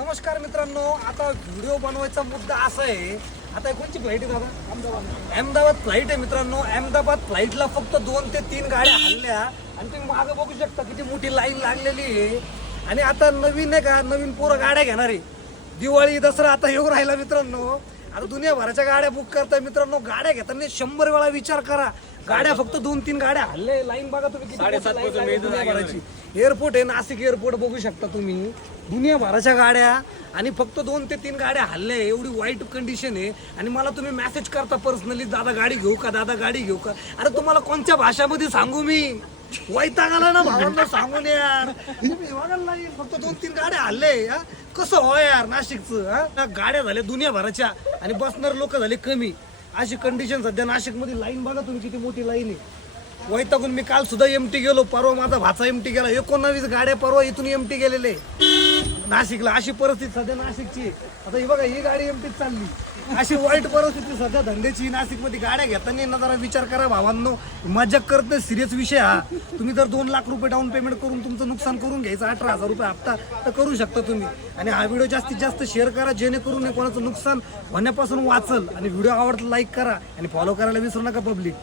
नमस्कार मित्रांनो, आता व्हिडिओ बनवायचा मुद्दा असा आहे. आता कोणची फ्लाईट आहे दादा? अहमदाबाद फ्लाईट आहे मित्रांनो. अहमदाबाद फ्लाईटला फक्त 2 ते 3 गाड्या हल्ल्या आणि तुम्ही मागं बघू शकता किती मोठी लाईन लागलेली आहे. आणि आता नवीन आहे का, नवीन पोरं गाड्या घेणार आहे. दिवाळी दसरा आता येऊ राहिला मित्रांनो. आता दुनियाभराच्या गाड्या बुक करताय मित्रांनो. गाड्या घेताना 100 वेळा विचार करा. गाड्या फक्त 2-3 गाड्या हल्ले. लाईन बघा तुम्ही किती मोठी line आहे दुनियाभराची. एअरपोर्ट आहे, नाशिक एअरपोर्ट बघू शकता तुम्ही. दुनियाभराच्या गाड्या आणि फक्त 2 ते 3 गाड्या हल्ल्या. एवढी वाईट कंडिशन आहे. आणि मला तुम्ही मेसेज करता पर्सनली, दादा गाडी घेऊ का, दादा गाडी घेऊ का. अरे तुम्हाला कोणत्या भाषामध्ये सांगू मी? वैताग आला ना भावांना सांगून यार. फक्त 2-3 गाड्या हल्ले. कसं हो यार नाशिकचं. गाड्या झाल्या दुनियाभराच्या आणि बसणार लोक झाले कमी. अशी कंडिशन सध्या नाशिक मध्ये. लाईन बघा तुम्ही किती मोठी लाईन आहे. वैतागून मी काल सुद्धा एमटी गेलो. परवा माझा भाचा एमटी गेला. 19 गाड्या परवा इथून एमटी गेलेले नाशिकला. अशी परिस्थिती सध्या नाशिकची. आता ही बघा, ही गाडी एमटीच चालली. अशी वाईट परिस्थिती सध्या धंद्याची नाशिकमध्ये. गाड्या घेताना ना जरा विचार करा भावांनो. मजाक करत नाही, सिरियस विषय हा. तुम्ही जर 2 लाख रुपये डाऊन पेमेंट करून तुमचं नुकसान करून घ्यायचं 18,000 रुपये हप्ता, तर करू शकता तुम्ही. आणि हा व्हिडिओ जास्तीत जास्त शेअर करा, जेणेकरून कोणाचं नुकसान होण्यापासून वाचल. आणि व्हिडिओ आवडला लाईक करा आणि फॉलो करायला विसरू नका पब्लिक.